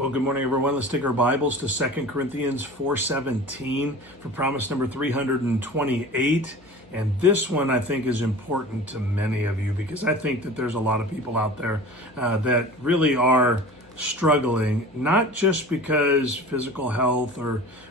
Well, good morning, everyone. Let's take our Bibles to 2 Corinthians 4:17 for promise number 328. And this one, I think, is important to many of you because I think that there's a lot of people out there that really are struggling, not just because physical health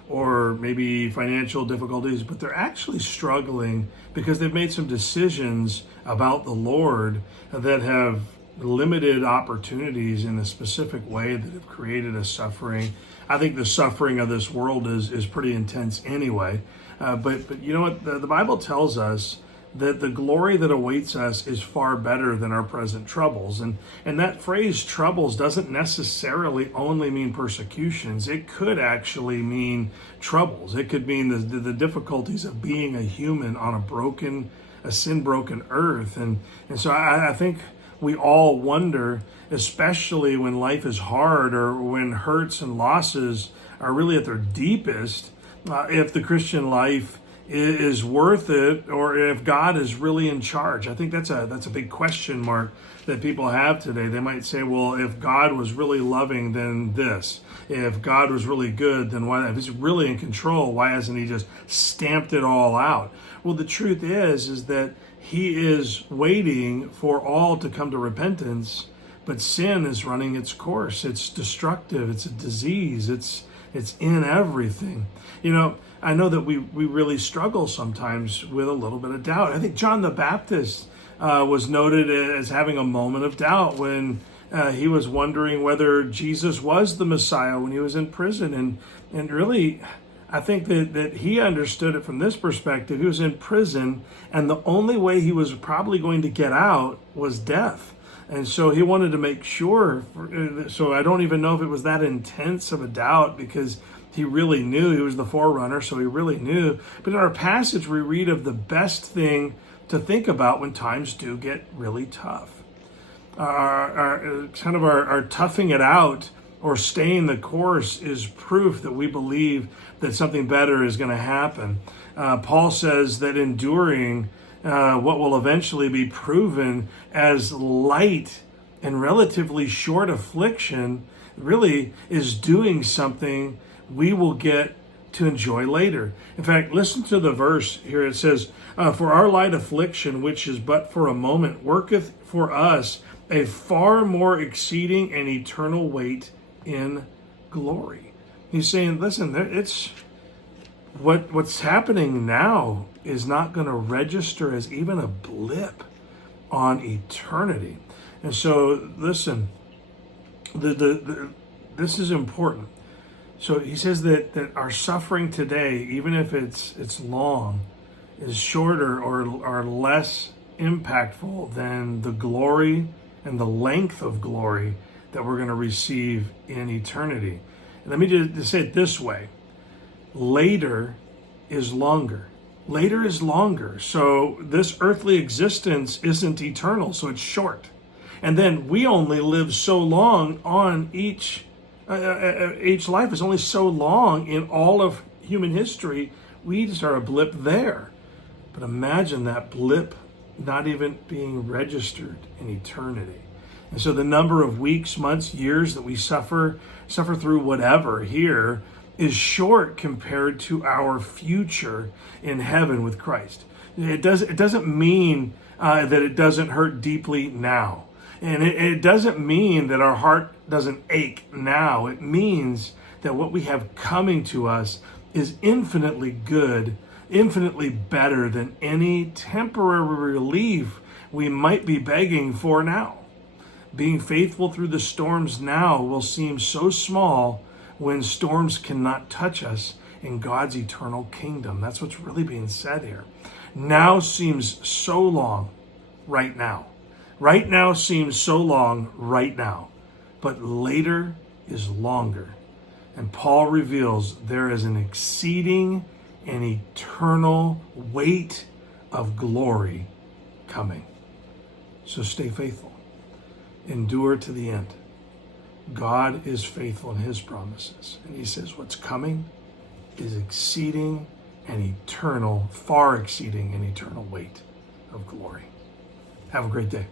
or maybe financial difficulties, but they're actually struggling because they've made some decisions about the Lord that have limited opportunities in a specific way that have created a suffering. I think the suffering of this world is pretty intense anyway. But you know what? The Bible tells us that the glory that awaits us is far better than our present troubles. And that phrase troubles doesn't necessarily only mean persecutions. It could actually mean troubles. It could mean the difficulties of being a human on a sin-broken earth. And so I think we all wonder, especially when life is hard or when hurts and losses are really at their deepest, if the Christian life is worth it or if God is really in charge. I think that's a big question mark that people have today. They might say, well, if God was really loving, then this. If God was really good, then why? If he's really in control, why hasn't he just stamped it all out? Well, the truth is that he is waiting for all to come to repentance, but sin is running its course. It's destructive. It's a disease. It's in everything. You know, I know that we really struggle sometimes with a little bit of doubt. I think John the Baptist was noted as having a moment of doubt when he was wondering whether Jesus was the Messiah when he was in prison. And really, I think that he understood it from this perspective. He was in prison, and the only way he was probably going to get out was death. And so he wanted to make sure. So I don't even know if it was that intense of a doubt because he really knew. He was the forerunner, so he really knew. But in our passage, we read of the best thing to think about when times do get really tough. Our toughing it out or staying the course is proof that we believe that something better is going to happen. Paul says that enduring what will eventually be proven as light and relatively short affliction really is doing something we will get to enjoy later. In fact, listen to the verse here. It says, for our light affliction, which is but for a moment, worketh for us a far more exceeding and eternal weight in glory. He's saying, listen, it's what's happening now is not going to register as even a blip on eternity. And so, listen, this is important. So he says that our suffering today, even if it's long, is shorter or less impactful than the glory and the length of glory that we're going to receive in eternity. And let me just say it this way. Later is longer. Later is longer. So this earthly existence isn't eternal, so it's short. And then we only live so long on each life is only so long in all of human history. We just are a blip there. But imagine that blip not even being registered in eternity. And so the number of weeks, months, years that we suffer through whatever here is short compared to our future in heaven with Christ. It doesn't mean that it doesn't hurt deeply now. And it doesn't mean that our heart doesn't ache now. It means that what we have coming to us is infinitely good, infinitely better than any temporary relief we might be begging for now. Being faithful through the storms now will seem so small when storms cannot touch us in God's eternal kingdom. That's what's really being said here. Now seems so long right now. Right now seems so long right now. But later is longer. And Paul reveals there is an exceeding and eternal weight of glory coming. So stay faithful. Endure to the end. God is faithful in his promises. And he says what's coming is exceeding and eternal, far exceeding an eternal weight of glory. Have a great day.